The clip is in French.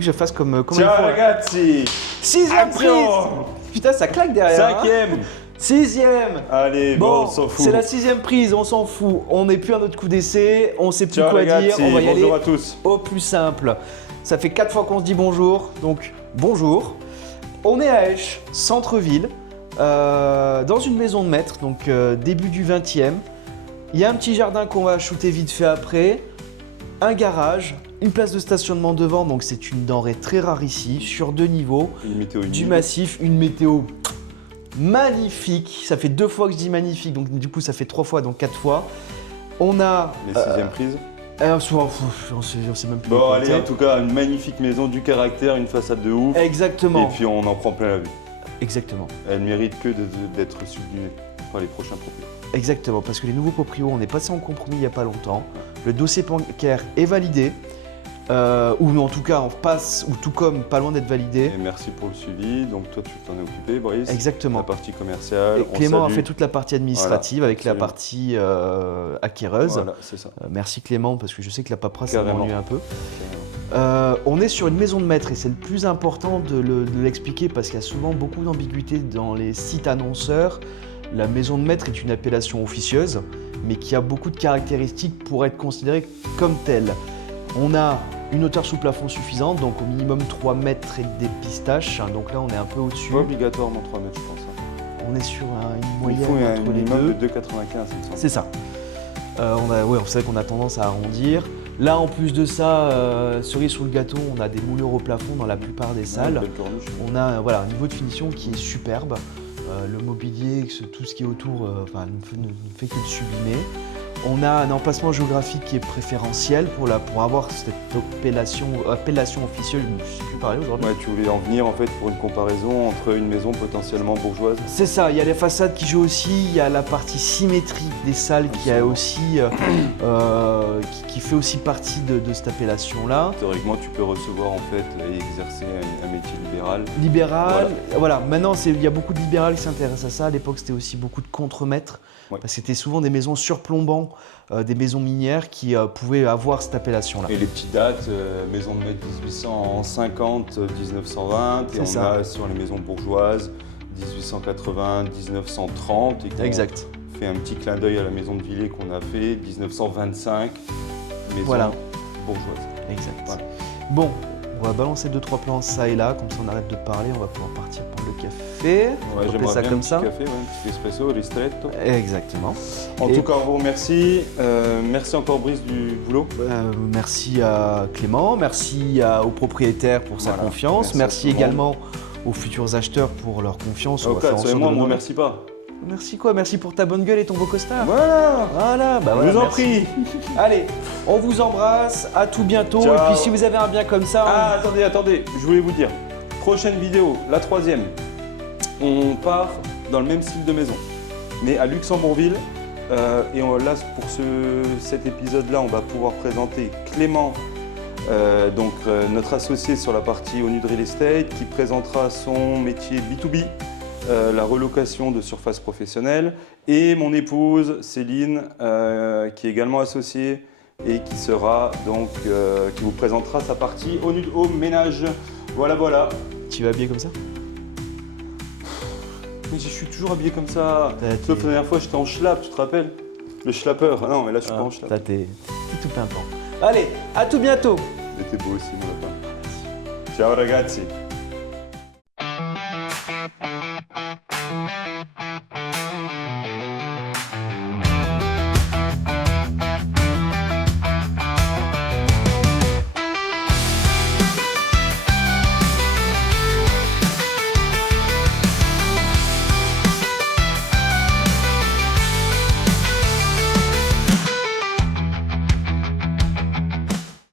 que je fasse comme il Ciao faut. ragazzi. 6ème prise. Putain, ça claque derrière. 5ème. 6ème. Allez, bon, on s'en fout. C'est la 6ème prise, on s'en fout. On n'est plus à notre coup d'essai, on sait plus Ciao quoi ragazzi, dire. On va y bonjour aller à tous. au plus simple. Ça fait 4 fois qu'on se dit bonjour, donc bonjour. On est à Esch, centre-ville, dans une maison de maître, donc début du 20e. Il y a un petit jardin qu'on va shooter vite fait après, un garage, une place de stationnement devant, donc c'est une denrée très rare ici, sur 2 niveaux, Une météo du humide. massif, une météo magnifique. Ça fait 2 fois que je dis magnifique, donc du coup ça fait 3 fois, donc 4 fois. On a... Les 6ème prises. on sait même plus. Bon, quoi allez, dire. en tout cas, une magnifique maison, du caractère, une façade de ouf. Exactement. Et puis on en prend plein la vue. Exactement. Elle mérite que d'être sublimée par les prochains propriétaires. Exactement, parce que les nouveaux proprios, on est passé en compromis il n'y a pas longtemps. Le dossier bancaire est validé, ou en tout cas on passe, ou tout comme pas loin d'être validé. Et merci pour le suivi. Donc toi, tu t'en es occupé, Brice. Exactement. La partie commerciale. Et on Clément a salue. fait toute la partie administrative Voilà, avec la absolument. partie acquéreuse. Voilà, c'est ça. Merci Clément, parce que je sais que la paperasse ça Carrément. m'ennuie un peu. On est sur une maison de maître et c'est le plus important de l'expliquer parce qu'il y a souvent beaucoup d'ambiguïté dans les sites annonceurs. La maison de maître est une appellation officieuse, mais qui a beaucoup de caractéristiques pour être considérée comme telle. On a une hauteur sous plafond suffisante, donc au minimum 3 mètres et des pistaches. Donc là, on est un peu au-dessus. Pas obligatoirement 3 mètres, je pense. Hein. On est sur une Il moyenne faut un entre les minimum deux. de 2,95, il me semble. C'est ça. On sait qu'on a tendance à arrondir. Là, en plus de ça, cerise sur le gâteau, on a des moulures au plafond dans la plupart des salles. Une belle corniche. On a un niveau de finition qui est superbe. Le mobilier, tout ce qui est autour, ne fait que le sublimer. On a un emplacement géographique qui est préférentiel pour avoir cette appellation officieuse. Je ne sais plus parler aujourd'hui. Ouais, tu voulais en venir en fait pour une comparaison entre une maison potentiellement bourgeoise. C'est ça, il y a les façades qui jouent aussi, il y a la partie symétrique des salles qui, a aussi, qui fait aussi partie de cette appellation-là. Théoriquement, tu peux recevoir en fait et exercer un métier libéral. Libéral, voilà. Maintenant il y a beaucoup de libérales qui s'intéressent à ça. À l'époque, c'était aussi beaucoup de contremaîtres. Ouais. Parce que c'était souvent des maisons surplombant, des maisons minières qui pouvaient avoir cette appellation-là. Et les petites dates, maison de maître 1850, 1920, et C'est on ça. a sur les maisons bourgeoises 1880, 1930, et qu'on Exact. fait un petit clin d'œil à la maison de Villers qu'on a fait, 1925, maison Voilà. bourgeoise. Exact. Voilà. Bon, on va balancer 2-3 plans ça et là, comme ça on arrête de parler, on va pouvoir partir prendre le café. On va appeler J'aimerais ça bien comme un petit ça. café, ouais, un petit espresso, ristretto. Exactement. En Et- tout cas, on vous remercie. Merci encore Brice du boulot. Merci à Clément, merci au propriétaire pour sa Voilà, confiance, merci à merci tout le monde. également aux futurs acheteurs pour leur confiance. On va Ok, faire en sorte moi, de on ne le- remercie pas. Merci quoi? Merci pour ta bonne gueule et ton beau costard. Voilà, Voilà, bah je voilà, vous en merci. prie. Allez, on vous embrasse, à tout bientôt. Ciao. Et puis si vous avez un bien comme ça, Ah, attendez, je voulais vous dire. Prochaine vidéo, la 3e. On part dans le même style de maison, mais à Luxembourgville. Là, pour cet épisode-là, on va pouvoir présenter Clément, notre associé sur la partie ONU de Real Estate, qui présentera son métier B2B, la relocation de surface professionnelle, et mon épouse Céline, qui est également associée et qui sera qui vous présentera sa partie ONU de Home ménage. Voilà. tu vas habiller comme ça? Mais je suis toujours habillé comme ça. T'as- Sauf la dernière fois, j'étais en schlapp, tu te rappelles? Le schlapper. Ah non, mais là, je suis pas en schlapp. T'es tout pimpant. Allez, à tout bientôt. Mais t'es beau aussi, mon lapin. Ciao ragazzi.